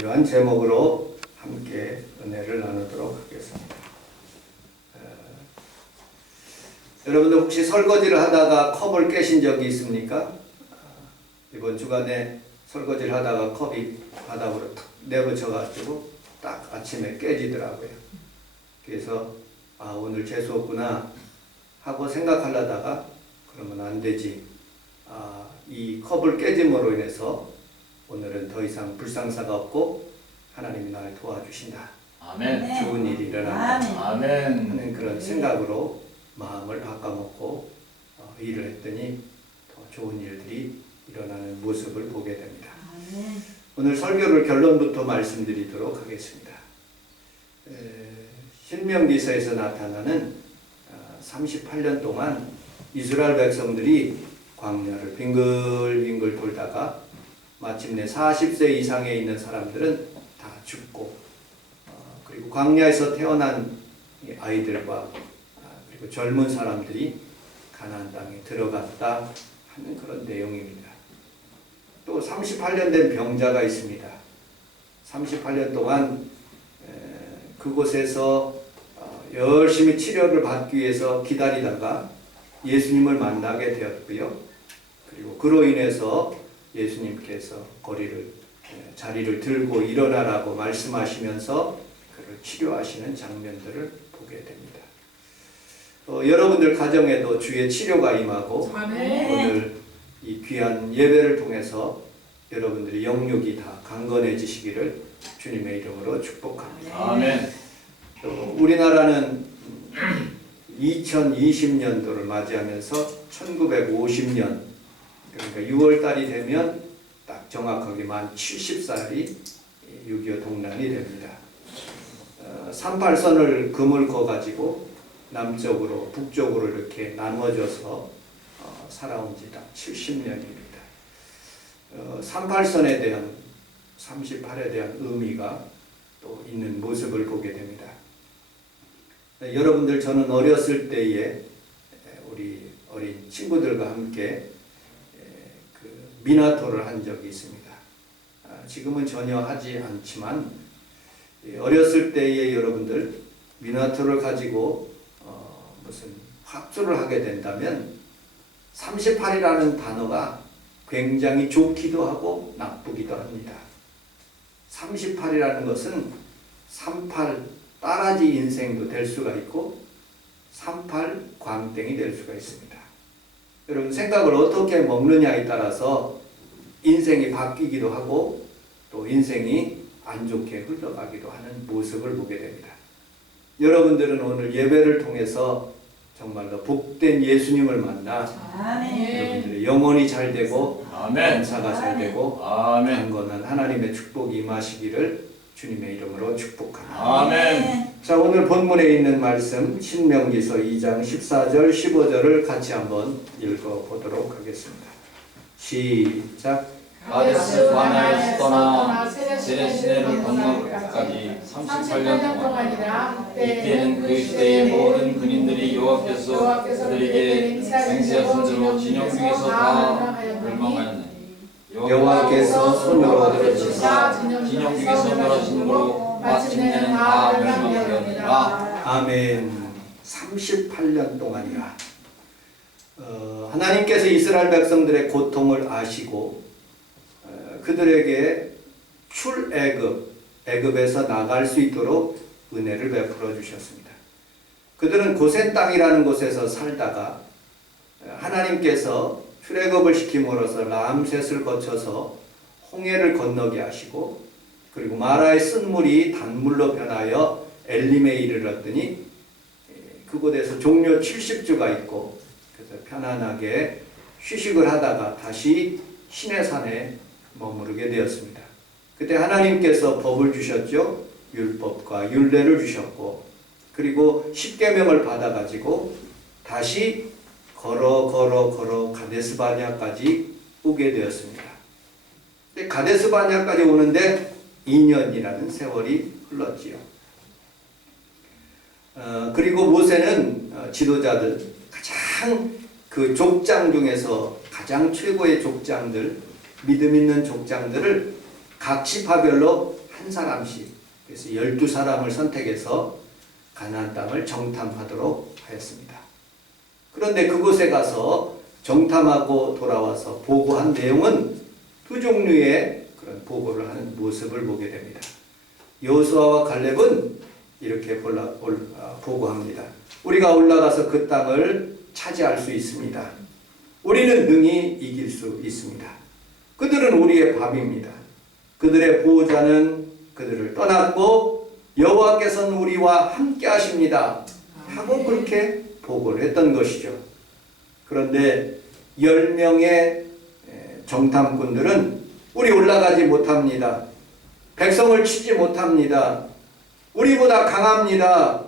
이러한 제목으로 함께 은혜를 나누도록 하겠습니다. 여러분들 혹시 설거지를 하다가 컵을 깨신 적이 있습니까? 이번 주간에 설거지를 하다가 컵이 바닥으로 탁 내버쳐가지고 딱 아침에 깨지더라고요. 그래서 오늘 재수 없구나 하고 생각하려다가 그러면 안 되지. 이 컵을 깨짐으로 인해서 오늘은 더 이상 불상사가 없고 하나님이 나를 도와주신다. 아멘. 좋은 일이 일어난다. 아멘. 하는 그런 생각으로 마음을 바꿔먹고 일을 했더니 더 좋은 일들이 일어나는 모습을 보게 됩니다. 오늘 설교를 결론부터 말씀드리도록 하겠습니다. 신명기서에서 나타나는 38년 동안 이스라엘 백성들이 광야를 빙글빙글 돌다가 마침내 40세 이상에 있는 사람들은 다 죽고 그리고 광야에서 태어난 아이들과 그리고 젊은 사람들이 가나안 땅에 들어갔다 하는 그런 내용입니다. 또 38년 된 병자가 있습니다. 38년 동안 그곳에서 열심히 치료를 받기 위해서 기다리다가 예수님을 만나게 되었고요. 그리고 그로 인해서 예수님께서 자리를 들고 일어나라고 말씀하시면서 그를 치료하시는 장면들을 보게 됩니다. 여러분들 가정에도 주의 치료가 임하고 오늘 이 귀한 예배를 통해서 여러분들의 영육이 다 강건해지시기를 주님의 이름으로 축복합니다. 아멘. 우리나라는 2020년도를 맞이하면서 1950년 그러니까 6월달이 되면 딱 정확하게 만 70살이 6.25 동란이 됩니다. 38선을 금을 거가지고 남쪽으로 북쪽으로 이렇게 나누어져서 살아온 지 딱 70년입니다. 38선에 대한 38에 대한 의미가 또 있는 모습을 보게 됩니다. 여러분들 저는 어렸을 때에 우리 어린 친구들과 함께 미나토를 한 적이 있습니다. 지금은 전혀 하지 않지만 어렸을 때에 여러분들 미나토를 가지고 무슨 합주를 하게 된다면 38이라는 단어가 굉장히 좋기도 하고 나쁘기도 합니다. 38이라는 것은 38 따라지 인생도 될 수가 있고 38 광땡이 될 수가 있습니다. 여러분 생각을 어떻게 먹느냐에 따라서 인생이 바뀌기도 하고 또 인생이 안 좋게 흘러가기도 하는 모습을 보게 됩니다. 여러분들은 오늘 예배를 통해서 정말로 복된 예수님을 만나 여러분들의 영혼이 잘 되고 감사가 잘 되고 강건한 하나님의 축복이 임하시기를 주님의 이름으로 축복합니다. 아멘. 자, 오늘 본문에 있는 말씀 신명기서 2장 14절 15절을 같이 한번 읽어보도록 하겠습니다. 시작. 가데스 바네아에서 떠나 세레시네를 건너까지 38년 동안이라 이때는 그 시대의 모든 군인들이 여호와께서 그들에게 맹세하신 대로 진영 중에서 다 멸망하였느니 여호와께서 손으로 들으시사 진영 중에서 멸하심으로 마침내는 다 멸망되었느니라. 아멘. 38년 동안이라 하나님께서 이스라엘 백성들의 고통을 아시고 그들에게 애굽에서 나갈 수 있도록 은혜를 베풀어 주셨습니다. 그들은 고센 땅이라는 곳에서 살다가 하나님께서 출애굽을 시킴으로써 람셋을 거쳐서 홍해를 건너게 하시고 그리고 마라의 쓴물이 단물로 변하여 엘림에 이르렀더니 그곳에서 종려 70주가 있고 그래서 편안하게 휴식을 하다가 다시 시내산에 머무르게 되었습니다. 그때 하나님께서 법을 주셨죠. 율법과 율례를 주셨고 그리고 십계명을 받아가지고 다시 걸어 가데스 바네아까지 오게 되었습니다. 근데 가데스 바네아까지 오는데 2년이라는 세월이 흘렀지요. 그리고 모세는 지도자들 가장 그 족장 중에서 가장 최고의 족장들 믿음 있는 족장들을 각 지파별로 한 사람씩, 그래서 12사람을 선택해서 가나안 땅을 정탐하도록 하였습니다. 그런데 그곳에 가서 정탐하고 돌아와서 보고한 내용은 두 종류의 그런 보고를 하는 모습을 보게 됩니다. 여호수아와 갈렙은 이렇게 보고합니다. 우리가 올라가서 그 땅을 차지할 수 있습니다. 우리는 능히 이길 수 있습니다. 그들은 우리의 밥입니다. 그들의 보호자는 그들을 떠났고 여호와께서는 우리와 함께 하십니다. 하고 그렇게 보고를 했던 것이죠. 그런데 10명의 정탐꾼들은 우리 올라가지 못합니다. 백성을 치지 못합니다. 우리보다 강합니다.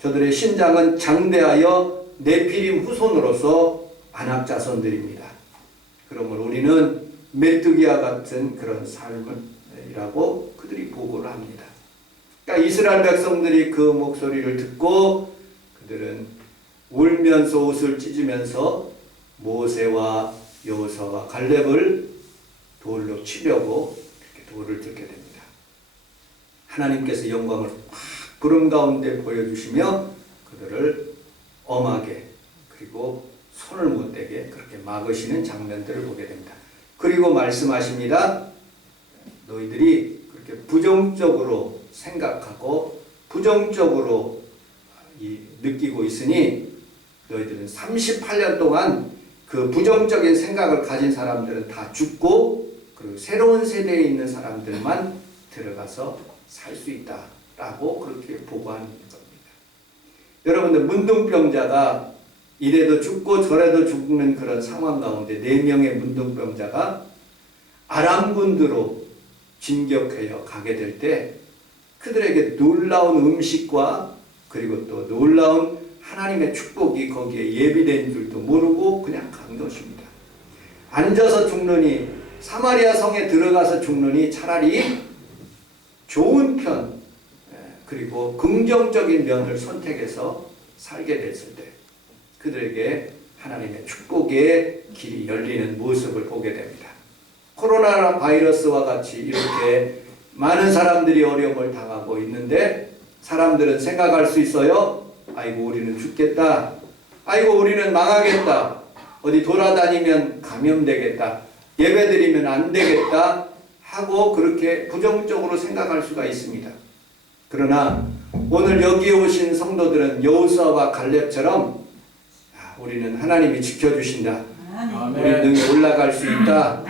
저들의 신장은 장대하여 네피림 후손으로서 아낙 자손들입니다. 그러므로 우리는 메뚜기와 같은 그런 삶이라고 그들이 보고를 합니다. 그러니까 이스라엘 백성들이 그 목소리를 듣고 그들은 울면서 옷을 찢으면서 모세와 여호수아와 갈렙을 돌로 치려고 이렇게 돌을 들게 됩니다. 하나님께서 영광을 확 구름 가운데 보여주시며 그들을 엄하게 그리고 손을 못 대게 그렇게 막으시는 장면들을 보게 됩니다. 그리고 말씀하십니다. 너희들이 그렇게 부정적으로 생각하고 부정적으로 느끼고 있으니 너희들은 38년 동안 그 부정적인 생각을 가진 사람들은 다 죽고 그리고 새로운 세대에 있는 사람들만 들어가서 살 수 있다라고 그렇게 보고하는 겁니다. 여러분들 문둥병자가 이래도 죽고 저래도 죽는 그런 상황 가운데 4명의 문둥병자가 아람군으로 진격하여 가게 될 때 그들에게 놀라운 음식과 그리고 또 놀라운 하나님의 축복이 거기에 예비된 줄도 모르고 그냥 간 것입니다. 앉아서 죽느니 사마리아 성에 들어가서 죽느니 차라리 좋은 편 그리고 긍정적인 면을 선택해서 살게 됐을 때 그들에게 하나님의 축복의 길이 열리는 모습을 보게 됩니다. 코로나 바이러스와 같이 이렇게 많은 사람들이 어려움을 당하고 있는데 사람들은 생각할 수 있어요. 아이고 우리는 죽겠다. 아이고 우리는 망하겠다. 어디 돌아다니면 감염되겠다. 예배드리면 안 되겠다. 하고 그렇게 부정적으로 생각할 수가 있습니다. 그러나 오늘 여기에 오신 성도들은 여호수아와 갈렙처럼 우리는 하나님이 지켜주신다. 우리 능히 올라갈 수 있다.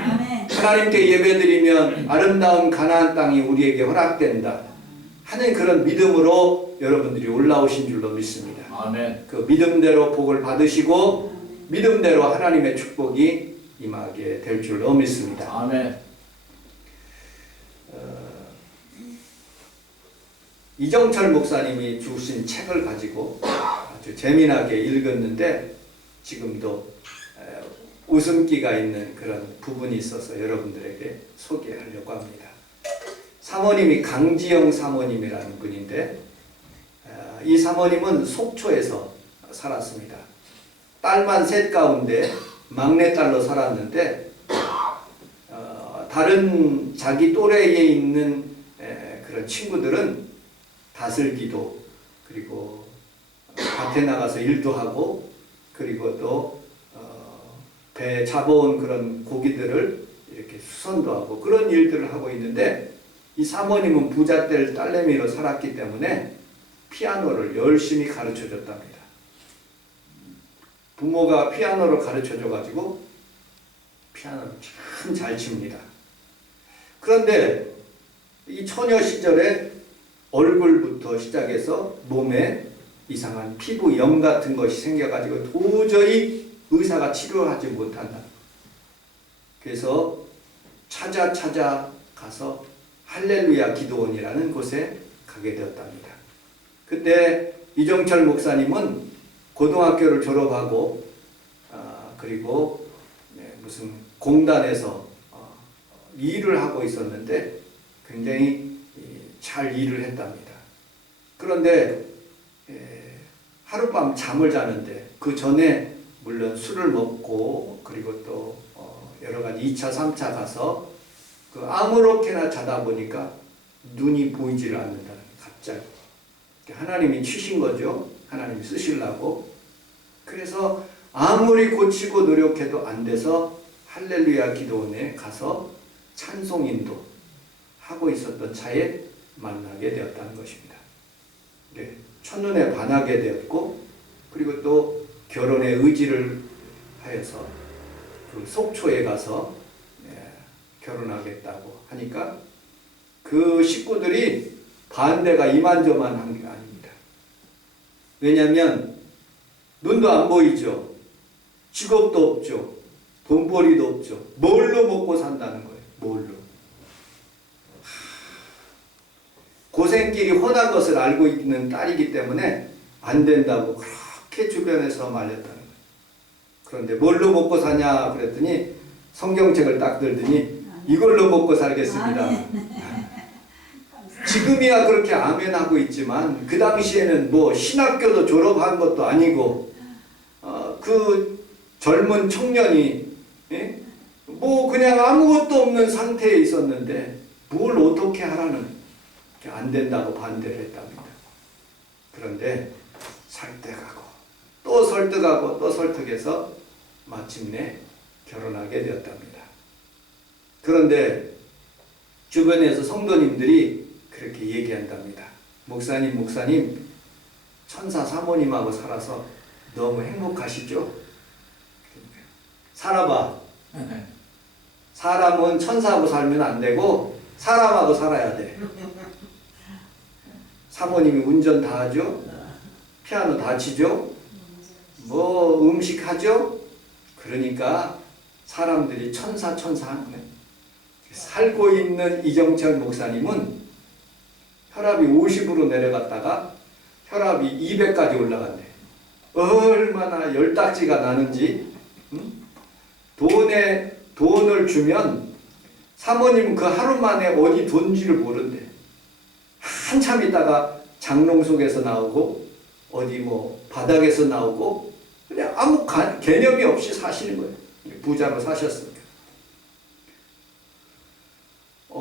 하나님께 예배드리면 아름다운 가나안 땅이 우리에게 허락된다 하는 그런 믿음으로 여러분들이 올라오신 줄로 믿습니다. 아멘. 그 믿음대로 복을 받으시고 믿음대로 하나님의 축복이 임하게 될 줄로 믿습니다. 아멘. 이정철 목사님이 주신 책을 가지고 아주 재미나게 읽었는데 지금도 웃음기가 있는 그런 부분이 있어서 여러분들에게 소개하려고 합니다. 사모님이 강지영 사모님이라는 분인데 이 사모님은 속초에서 살았습니다. 딸만 셋 가운데 막내딸로 살았는데 다른 자기 또래에 있는 그런 친구들은 다슬기도 그리고 밭에 나가서 일도 하고 그리고 또 배 잡아온 그런 고기들을 이렇게 수선도 하고 그런 일들을 하고 있는데 이 사모님은 부자 될 딸내미로 살았기 때문에 피아노를 열심히 가르쳐 줬답니다. 부모가 피아노를 가르쳐 줘가지고 피아노를 참 잘 칩니다. 그런데 이 처녀 시절에 얼굴부터 시작해서 몸에 이상한 피부염 같은 것이 생겨가지고 도저히 의사가 치료하지 못한다. 그래서 찾아 가서 할렐루야 기도원이라는 곳에 가게 되었답니다. 그때 이정철 목사님은 고등학교를 졸업하고 그리고 무슨 공단에서 일을 하고 있었는데 굉장히 잘 일을 했답니다. 그런데 하룻밤 잠을 자는데 그 전에 물론 술을 먹고 그리고 또 여러 가지 2차, 3차 가서 그 아무렇게나 자다 보니까 눈이 보이지를 않는다는 거예요. 갑자기. 하나님이 치신 거죠. 하나님이 쓰시려고. 그래서 아무리 고치고 노력해도 안 돼서 할렐루야 기도원에 가서 찬송인도 하고 있었던 차에 만나게 되었다는 것입니다. 네, 첫눈에 반하게 되었고, 그리고 또 결혼의 의지를 하여서 그 속초에 가서 결혼하겠다고 하니까 그 식구들이 반대가 이만저만한 게 아닙니다. 왜냐하면 눈도 안 보이죠. 직업도 없죠. 돈벌이도 없죠. 뭘로 먹고 산다는 거예요. 뭘로. 고생길이 훤한 것을 알고 있는 딸이기 때문에 안 된다고 그렇게 주변에서 말렸다는 거예요. 그런데 뭘로 먹고 사냐 그랬더니 성경책을 딱 들더니 이걸로 먹고 살겠습니다. 지금이야 그렇게 아멘하고 있지만 그 당시에는 뭐 신학교도 졸업한 것도 아니고 그 젊은 청년이 뭐 그냥 아무것도 없는 상태에 있었는데 뭘 어떻게 하라는 안 된다고 반대를 했답니다. 그런데 설득하고 또 설득하고 또 설득해서 마침내 결혼하게 되었답니다. 그런데 주변에서 성도님들이 그렇게 얘기한답니다. 목사님, 천사 사모님하고 살아서 너무 행복하시죠? 살아봐. 사람은 천사하고 살면 안 되고 사람하고 살아야 돼. 사모님이 운전 다 하죠? 피아노 다 치죠? 뭐 음식 하죠? 그러니까 사람들이 천사 하는 거예요. 살고 있는 이정철 목사님은 혈압이 50으로 내려갔다가 혈압이 200까지 올라갔네. 얼마나 열딱지가 나는지. 돈을 주면 사모님은 그 하루 만에 어디 둔지를 모른대. 한참 있다가 장롱 속에서 나오고 어디 뭐 바닥에서 나오고 그냥 아무 개념이 없이 사시는 거예요. 부자로 사셨으니까.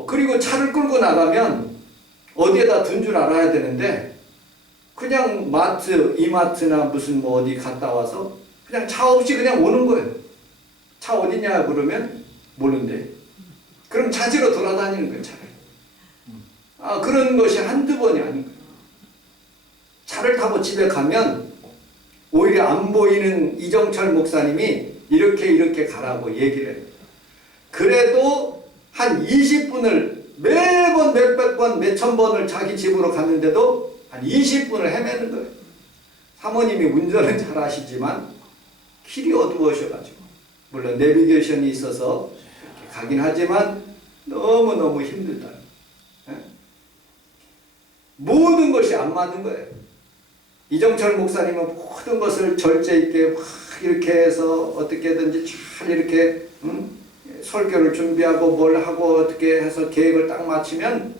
그리고 차를 끌고 나가면 어디에다 둔 줄 알아야 되는데 그냥 이마트나 무슨 뭐 어디 갔다 와서 그냥 차 없이 그냥 오는 거예요. 차 어디냐 그러면 모른대. 그럼 찾으러 돌아다니는 거예요, 차를. 그런 것이 한두 번이 아닌 거예요. 차를 타고 집에 가면 오히려 안 보이는 이정철 목사님이 이렇게 가라고 얘기를 해요. 그래도 한 20분을 매번 몇백 번, 몇천 번을 자기 집으로 갔는데도 한 20분을 헤매는 거예요. 사모님이 운전은 잘 하시지만 길이 어두우셔가지고 물론 내비게이션이 있어서 가긴 하지만 너무너무 힘들다. 모든 것이 안 맞는 거예요. 이정철 목사님은 모든 것을 절제 있게 이렇게 해서 어떻게든지 잘 이렇게 설교를 준비하고 뭘 하고 어떻게 해서 계획을 딱 마치면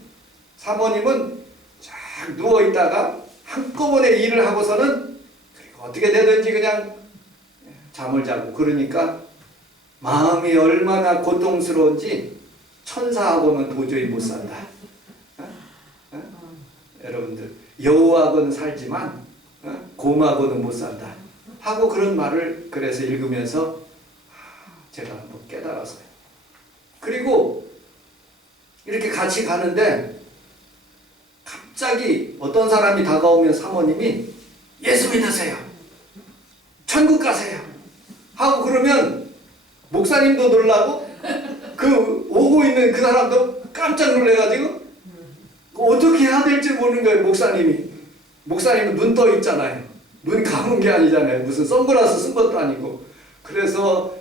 사모님은 쫙 누워있다가 한꺼번에 일을 하고서는 그리고 어떻게 되든지 그냥 잠을 자고 그러니까 마음이 얼마나 고통스러운지 천사하고는 도저히 못 산다. 여러분들 여우하고는 살지만 곰하고는 못 산다 하고 그런 말을 그래서 읽으면서 제가 한번 깨달았어요. 그리고 이렇게 같이 가는데 갑자기 어떤 사람이 다가오면 사모님이 예수 믿으세요. 천국 가세요. 하고 그러면 목사님도 놀라고 그 오고 있는 그 사람도 깜짝 놀래가지고 어떻게 해야 될지 모르는 거예요. 목사님은 눈 떠 있잖아요. 눈 감은 게 아니잖아요. 무슨 선글라스 쓴 것도 아니고. 그래서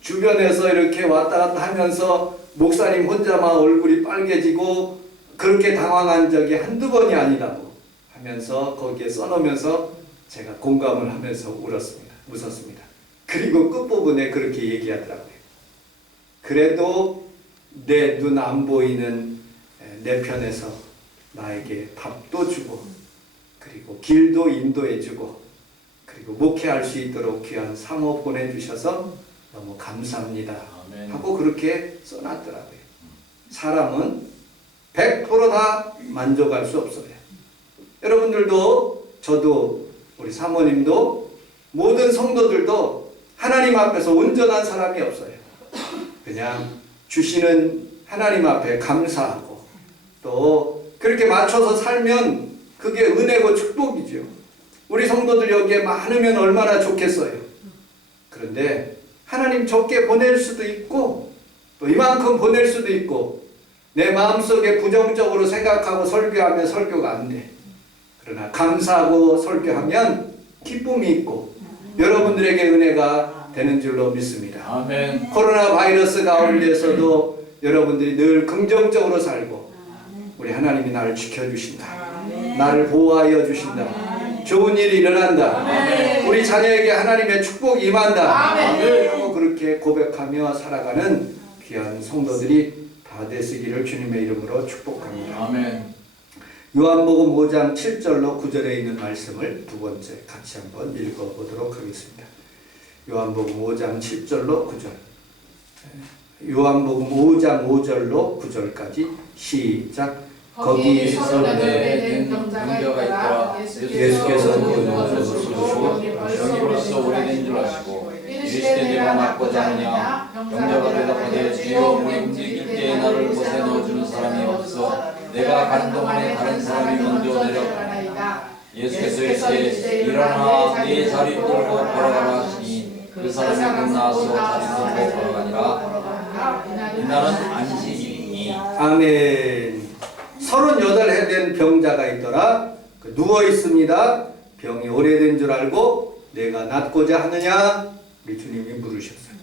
주변에서 이렇게 왔다 갔다 하면서 목사님 혼자만 얼굴이 빨개지고 그렇게 당황한 적이 한두 번이 아니라고 하면서 거기에 써놓으면서 제가 공감을 하면서 웃었습니다. 그리고 끝부분에 그렇게 얘기하더라고요. 그래도 내 눈 안 보이는 내 편에서 나에게 밥도 주고 그리고 길도 인도해주고 그리고 목회할 수 있도록 귀한 사모 보내주셔서 너무 감사합니다. 아멘. 하고 그렇게 써놨더라고요. 사람은 100%다 만족할 수 없어요. 여러분들도, 저도, 우리 사모님도, 모든 성도들도 하나님 앞에서 온전한 사람이 없어요. 그냥 주시는 하나님 앞에 감사하고 또 그렇게 맞춰서 살면 그게 은혜고 축복이죠. 우리 성도들 여기에 많으면 얼마나 좋겠어요. 그런데 하나님 적게 보낼 수도 있고 또 이만큼 보낼 수도 있고 내 마음속에 부정적으로 생각하고 설교하면 설교가 안 돼. 그러나 감사하고 설교하면 기쁨이 있고 여러분들에게 은혜가 되는 줄로 믿습니다. 아멘. 코로나 바이러스 가운데서도 여러분들이 늘 긍정적으로 살고 우리 하나님이 나를 지켜주신다. 나를 보호하여 주신다. 좋은 일이 일어난다. 우리 자녀에게 하나님의 축복이 임한다. 하고 그렇게 고백하며 살아가는 귀한 성도들이 다 되시기를 주님의 이름으로 축복합니다. 아멘. 요한복음 5장 7절로 9절에 있는 말씀을 두 번째 같이 한번 읽어보도록 하겠습니다. 요한복음 5장 7절로 9절. 요한복음 5장 5절로 9절까지 시작. 거기 38대 된 병자가 있더라. 예수께서 그 눈을 쏘시고 병이로써 오래된 줄 아시고 이르시되 내가 낫고자 하느냐. 병자가 대답하되 주여 우리 움직일 때에 나를 못에 넣어주는 사람이 없어 내가 가는 동안에 다른 사람이 먼저 내려가나이다. 예수께서 이르시되 일어나 네 자리 들고 걸어가라 하시니 그 사람이 곧 나와서 자리 들고 걸어가니라. 이날은 안식일이니. 아멘. 38해 된 병자가 있더라. 누워 있습니다. 병이 오래된 줄 알고 내가 낫고자 하느냐? 우리 주님이 물으셨어요.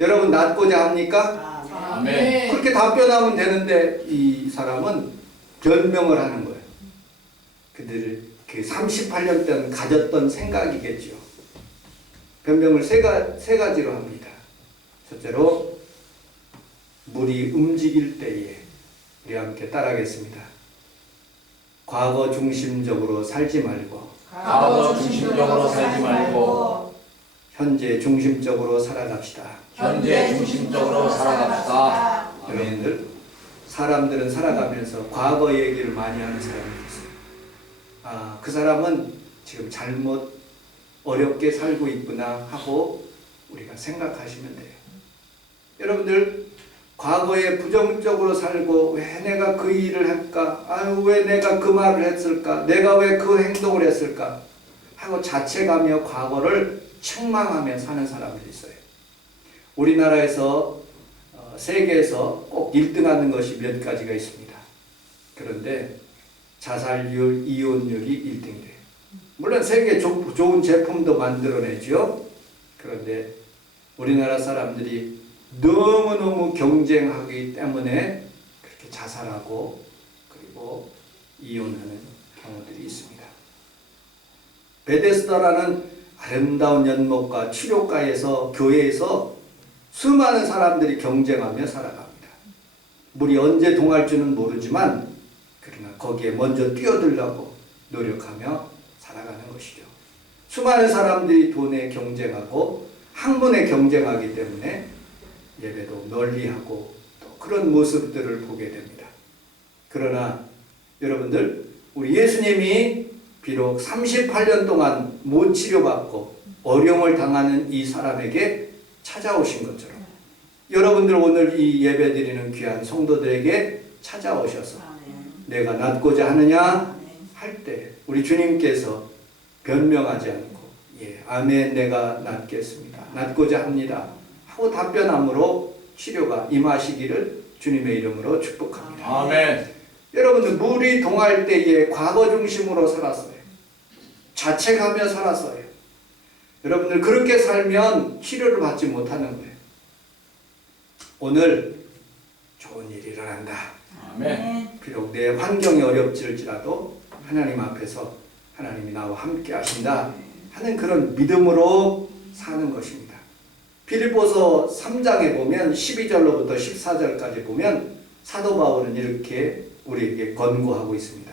여러분 낫고자 합니까? 아멘. 그렇게 답변하면 되는데 이 사람은 변명을 하는 거예요. 그들 그 38년 동안 가졌던 생각이겠죠. 변명을 세 가지로 합니다. 첫째로 물이 움직일 때에 우리 함께 따라하겠습니다. 과거 중심적으로 살지 말고 과거 중심적으로 살지 말고 현재 중심적으로 살아갑시다. 현재 중심적으로 살아갑시다. 여러분들 사람들은 살아가면서 과거 얘기를 많이 하는 사람이 있어요. 그 사람은 지금 잘못 어렵게 살고 있구나 하고 우리가 생각하시면 돼요. 여러분들 과거에 부정적으로 살고 왜 내가 그 일을 할까? 아유 왜 내가 그 말을 했을까? 내가 왜 그 행동을 했을까? 하고 자책하며 과거를 책망하며 사는 사람들이 있어요. 우리나라에서 세계에서 꼭 1등하는 것이 몇 가지가 있습니다. 그런데 자살률, 이혼율이 1등이 돼요. 물론 세계 좋은 제품도 만들어내죠. 그런데 우리나라 사람들이 너무너무 경쟁하기 때문에 그렇게 자살하고 그리고 이혼하는 경우들이 있습니다. 베데스다라는 아름다운 연못과 치료가에서 교회에서 수많은 사람들이 경쟁하며 살아갑니다. 물이 언제 동할지는 모르지만 그러나 거기에 먼저 뛰어들려고 노력하며 살아가는 것이죠. 수많은 사람들이 돈에 경쟁하고 학문에 경쟁하기 때문에 예배도 널리하고 또 그런 모습들을 보게 됩니다. 그러나 여러분들 우리 예수님이 비록 38년 동안 못 치료받고 어려움을 당하는 이 사람에게 찾아오신 것처럼 여러분들 오늘 이 예배 드리는 귀한 성도들에게 찾아오셔서 내가 낫고자 하느냐 할 때 우리 주님께서 변명하지 않고 아멘 내가 낫겠습니다. 낫고자 합니다. 하고 답변함으로 치료가 임하시기를 주님의 이름으로 축복합니다. 아멘. 여러분들 물이 동할 때에 과거 중심으로 살았어요. 자책하며 살았어요. 여러분들 그렇게 살면 치료를 받지 못하는 거예요. 오늘 좋은 일이 일어난다. 아멘. 비록 내 환경이 어렵질지라도 하나님 앞에서 하나님이 나와 함께 하신다 하는 그런 믿음으로 사는 것입니다. 빌립보서 3장에 보면 12절로부터 14절까지 보면 사도 바울은 이렇게 우리에게 권고하고 있습니다.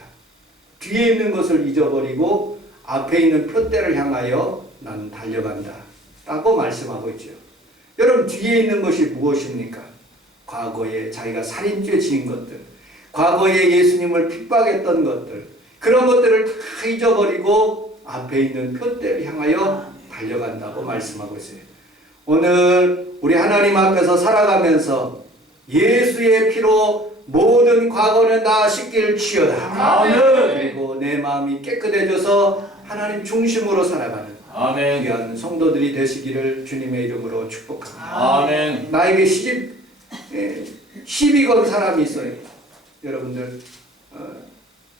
뒤에 있는 것을 잊어버리고 앞에 있는 표대를 향하여 나는 달려간다 라고 말씀하고 있죠. 여러분 뒤에 있는 것이 무엇입니까? 과거에 자기가 살인죄 지은 것들 과거에 예수님을 핍박했던 것들, 그런 것들을 다 잊어버리고 앞에 있는 표대를 향하여 달려간다고 말씀하고 있어요. 오늘 우리 하나님 앞에서 살아가면서 예수의 피로 모든 과거는 다 씻길 지어다. 그리고 내 마음이 깨끗해져서 하나님 중심으로 살아가는 아멘. 귀한 성도들이 되시기를 주님의 이름으로 축복합니다. 아멘. 나에게 시비 건 사람이 있어요. 여러분들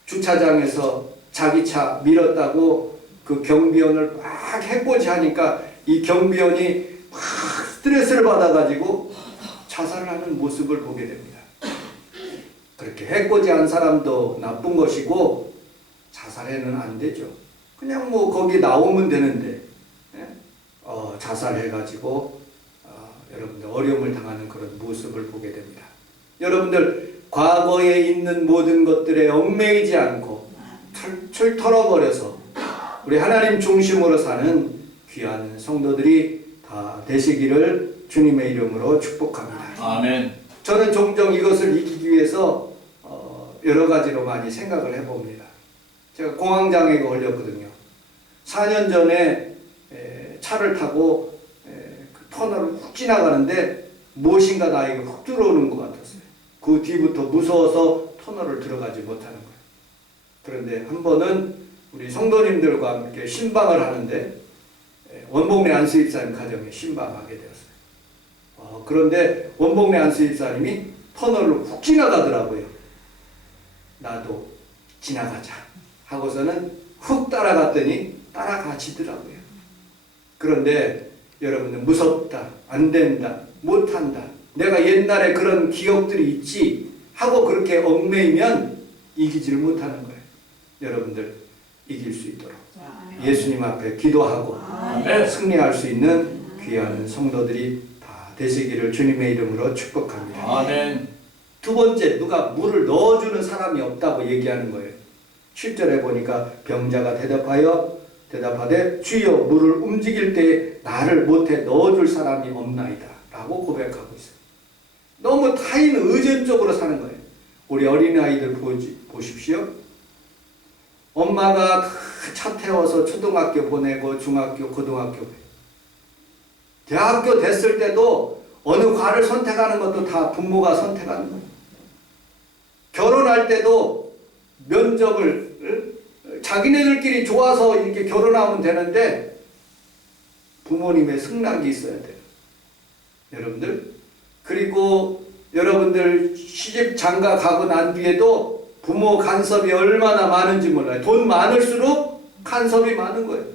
주차장에서 자기 차 밀었다고 그 경비원을 막 해코지하니까 이 경비원이 막 스트레스를 받아가지고 자살을 하는 모습을 보게 됩니다. 그렇게 해코지한 사람도 나쁜 것이고 자살해는 안 되죠. 그냥 뭐 거기 나오면 되는데 자살해가지고 여러분들 어려움을 당하는 그런 모습을 보게 됩니다. 여러분들 과거에 있는 모든 것들에 얽매이지 않고 철철 털어버려서 우리 하나님 중심으로 사는 귀한 성도들이 다 되시기를 주님의 이름으로 축복합니다. 아멘. 저는 종종 이것을 이기기 위해서 여러 가지로 많이 생각을 해봅니다. 제가 공황장애가 걸렸거든요. 4년 전에 차를 타고 그 터널을 훅 지나가는데 무엇인가 나에게 훅 들어오는 것 같았어요. 그 뒤부터 무서워서 터널을 들어가지 못하는 거예요. 그런데 한 번은 우리 성도님들과 함께 신방을 하는데 원복래 안수입사님 가정에 신방하게 되었어요. 그런데 원복래 안수입사님이 터널을 훅 지나가더라고요. 나도 지나가자 하고서는 훅 따라갔더니 따라가지더라고요. 그런데 여러분들 무섭다, 안 된다, 못한다, 내가 옛날에 그런 기억들이 있지 하고 그렇게 얽매이면 이기지를 못하는 거예요. 여러분들 이길 수 있도록 예수님 앞에 기도하고 승리할 수 있는 귀한 성도들이 다 되시기를 주님의 이름으로 축복합니다. 아멘. 두 번째, 누가 물을 넣어주는 사람이 없다고 얘기하는 거예요. 7절에 보니까 병자가 대답하되 주여 물을 움직일 때 나를 못해 넣어줄 사람이 없나이다 라고 고백하고 있어요. 너무 타인 의존적으로 사는 거예요. 우리 어린아이들 보십시오. 엄마가 차 태워서 초등학교 보내고 중학교, 고등학교 보내고 대학교 됐을 때도 어느 과를 선택하는 것도 다 부모가 선택하는 거예요. 결혼할 때도 면접을 자기네들끼리 좋아서 이렇게 결혼하면 되는데 부모님의 승낙이 있어야 돼요. 여러분들. 그리고 여러분들 시집 장가 가고 난 뒤에도 부모 간섭이 얼마나 많은지 몰라요. 돈 많을수록 간섭이 많은 거예요.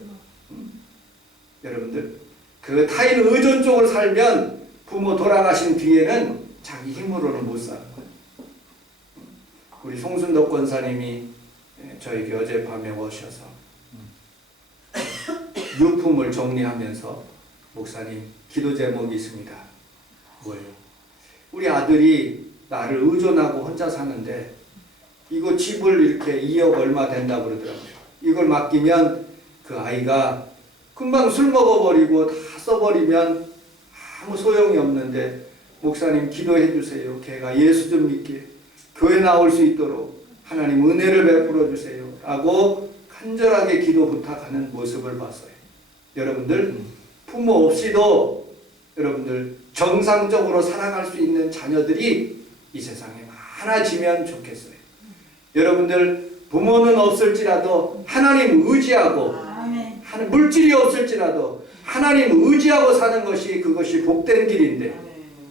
여러분들. 그 타인 의존 쪽으로 살면 부모 돌아가신 뒤에는 자기 힘으로는 못 사는 거예요. 우리 송순덕 권사님이 저에게 어젯밤에 오셔서 유품을 정리하면서 목사님 기도 제목이 있습니다. 뭐예요? 우리 아들이 나를 의존하고 혼자 사는데 이거 집을 이렇게 2억 얼마 된다고 그러더라고요. 이걸 맡기면 그 아이가 금방 술 먹어버리고 다 써버리면 아무 소용이 없는데 목사님 기도해 주세요. 걔가 예수 좀 믿게 교회 나올 수 있도록 하나님 은혜를 베풀어 주세요 라고 간절하게 기도 부탁하는 모습을 봤어요. 여러분들 부모 없이도 여러분들 정상적으로 살아갈 수 있는 자녀들이 이 세상에 많아지면 좋겠어요. 여러분들 부모는 없을지라도 하나님 의지하고 물질이 없을지라도 하나님 의지하고 사는 것이 그것이 복된 길인데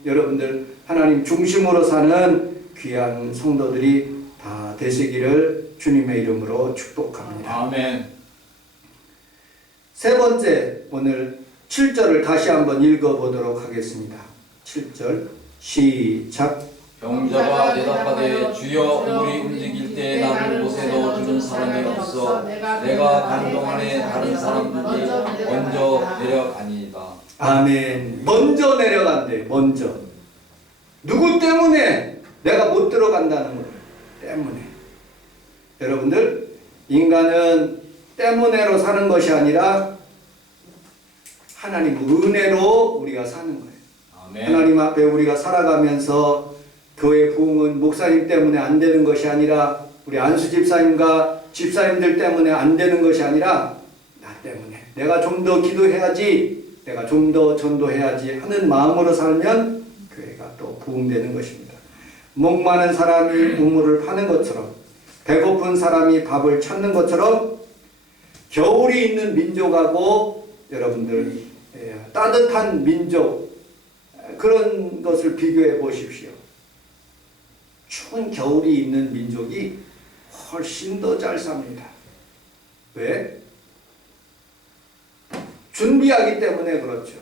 여러분들 하나님 중심으로 사는 귀한 성도들이 다 되시기를 주님의 이름으로 축복합니다. 아멘. 세 번째, 오늘 7절을 다시 한번 읽어보도록 하겠습니다. 7절 시작. 병자가 대답하되 주여 물이 움직일 때 나를 못에 넣어주는 사람이 없어 내가 가는 동안에 다른 사람들이 먼저 내려가니이다. 아멘. 먼저 내려간대. 먼저. 누구 때문에 내가 못 들어간다는 거예요. 때문에. 여러분들 인간은 때문에로 사는 것이 아니라 하나님 은혜로 우리가 사는 거예요. 아멘. 하나님 앞에 우리가 살아가면서 교회 부흥은 목사님 때문에 안 되는 것이 아니라 우리 안수 집사님과 집사님들 때문에 안 되는 것이 아니라 나 때문에 내가 좀 더 기도해야지, 내가 좀 더 전도해야지 하는 마음으로 살면 교회가 또 부흥되는 것입니다. 목 마른 사람이 우물을 파는 것처럼, 배고픈 사람이 밥을 찾는 것처럼 겨울이 있는 민족하고 여러분들 따뜻한 민족, 그런 것을 비교해 보십시오. 추운 겨울이 있는 민족이 훨씬 더 잘 삽니다. 왜? 준비하기 때문에 그렇죠.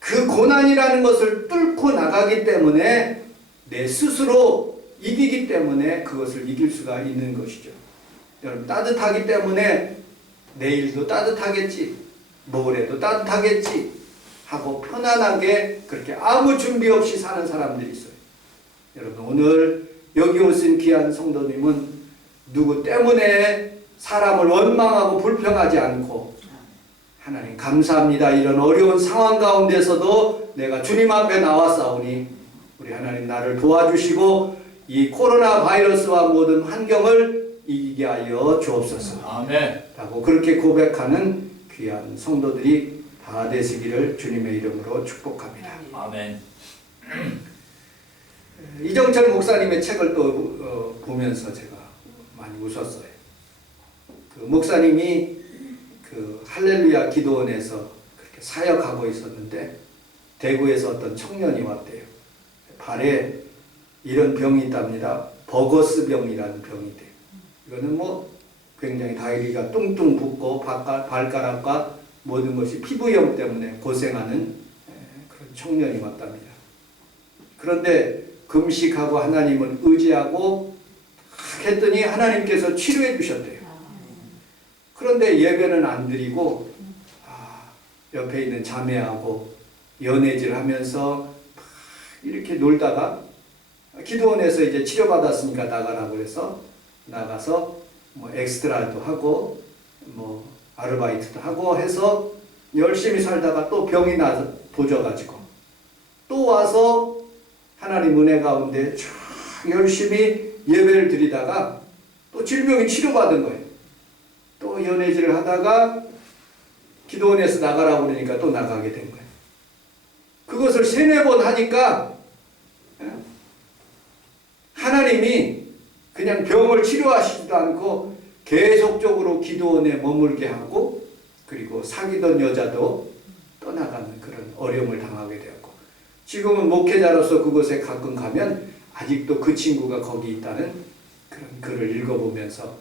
그 고난이라는 것을 뚫고 나가기 때문에 내 스스로 이기기 때문에 그것을 이길 수가 있는 것이죠. 여러분, 따뜻하기 때문에 내일도 따뜻하겠지, 모레도 따뜻하겠지 하고 편안하게 그렇게 아무 준비 없이 사는 사람들이 있어요. 여러분, 오늘 여기 오신 귀한 성도님은 누구 때문에 사람을 원망하고 불평하지 않고, 하나님 감사합니다, 이런 어려운 상황 가운데서도 내가 주님 앞에 나왔사오니 우리 하나님 나를 도와주시고 이 코로나 바이러스와 모든 환경을 이기게 하여 주옵소서. 아멘. 라고 그렇게 고백하는 귀한 성도들이 다 되시기를 주님의 이름으로 축복합니다. 아멘. 이정철 목사님의 책을 또 보면서 제가 많이 웃었어요. 그 목사님이 그 할렐루야 기도원에서 그렇게 사역하고 있었는데 대구에서 어떤 청년이 왔대요. 발에 이런 병이 있답니다. 버거스 병이라는 병이 돼요. 이거는 뭐 굉장히 다리가 뚱뚱 붓고 발가락과 모든 것이 피부염 때문에 고생하는 그런 청년이 왔답니다. 그런데 금식하고 하나님을 의지하고 했더니 하나님께서 치료해 주셨대요. 그런데 예배는 안 드리고 옆에 있는 자매하고 연애질 하면서 이렇게 놀다가 기도원에서 이제 치료받았으니까 나가라고 해서 나가서 뭐 엑스트라도 하고 뭐 아르바이트도 하고 해서 열심히 살다가 또 병이 나서 도져가지고 또 와서 하나님 은혜 가운데 쭉 열심히 예배를 드리다가 또 질병이 치료받은 거예요. 또 연애질을 하다가 기도원에서 나가라고 그러니까 또 나가게 된 거예요. 그것을 3-4번 하니까 하나님이 그냥 병을 치료하시지도 않고 계속적으로 기도원에 머물게 하고, 그리고 사귀던 여자도 떠나가는 그런 어려움을 당하게 되었고, 지금은 목회자로서 그곳에 가끔 가면 아직도 그 친구가 거기 있다는 그런 글을 읽어보면서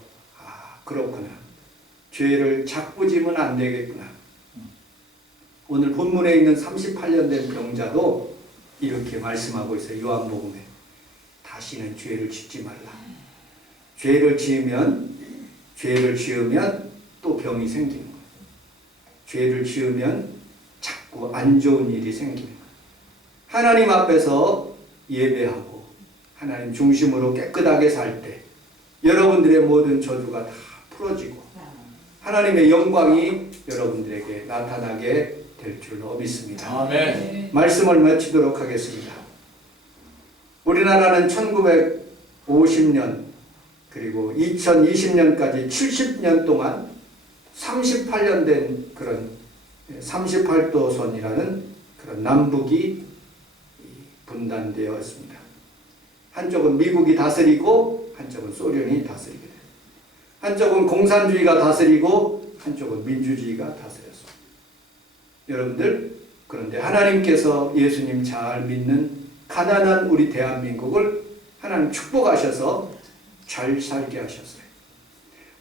그렇구나, 죄를 자꾸 지면 안 되겠구나. 오늘 본문에 있는 38년 된 병자도 이렇게 말씀하고 있어요. 요한복음에 다시는 죄를 짓지 말라. 죄를 지으면 또 병이 생기는 거예요. 죄를 지으면 자꾸 안 좋은 일이 생기는 거예요. 하나님 앞에서 예배하고 하나님 중심으로 깨끗하게 살 때 여러분들의 모든 저주가 다 풀어지고 하나님의 영광이 여러분들에게 나타나게 될 줄로 믿습니다. 아멘. 말씀을 마치도록 하겠습니다. 우리나라는 1950년 그리고 2020년까지 70년 동안 38년 된 그런 38도선이라는 그런 남북이 분단되어 있습니다. 한쪽은 미국이 다스리고 한쪽은 소련이 다스리게 돼요. 한쪽은 공산주의가 다스리고 한쪽은 민주주의가 다스렸습니다. 여러분들, 그런데 하나님께서 예수님 잘 믿는 가난한 우리 대한민국을 하나님 축복하셔서 잘 살게 하셨어요.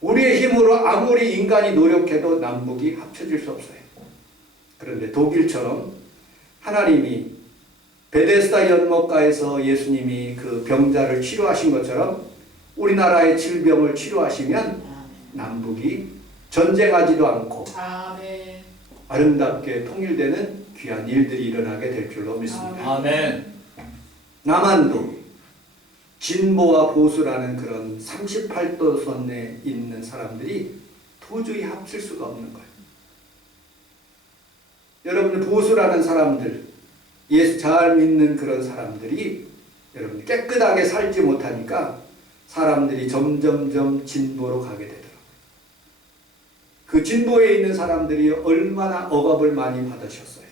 우리의 힘으로 아무리 인간이 노력해도 남북이 합쳐질 수 없어요. 그런데 독일처럼 하나님이 베데스다 연못가에서 예수님이 그 병자를 치료하신 것처럼 우리나라의 질병을 치료하시면 남북이 전쟁하지도 않고 아름답게 통일되는 귀한 일들이 일어나게 될 줄로 믿습니다. 아멘. 남한도 진보와 보수라는 그런 38도선에 있는 사람들이 도저히 합칠 수가 없는 거예요. 여러분들, 보수라는 사람들, 예수 잘 믿는 그런 사람들이 여러분 깨끗하게 살지 못하니까 사람들이 점점점 진보로 가게 되더라고요. 그 진보에 있는 사람들이 얼마나 억압을 많이 받으셨어요.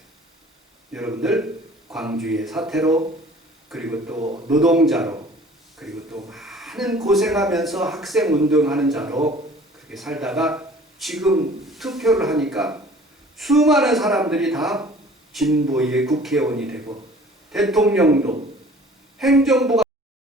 여러분들 광주의 사태로, 그리고 또 노동자로, 그리고 또 많은 고생하면서 학생운동하는 자로 그렇게 살다가 지금 투표를 하니까 수많은 사람들이 다 진보의 국회의원이 되고, 대통령도 행정부가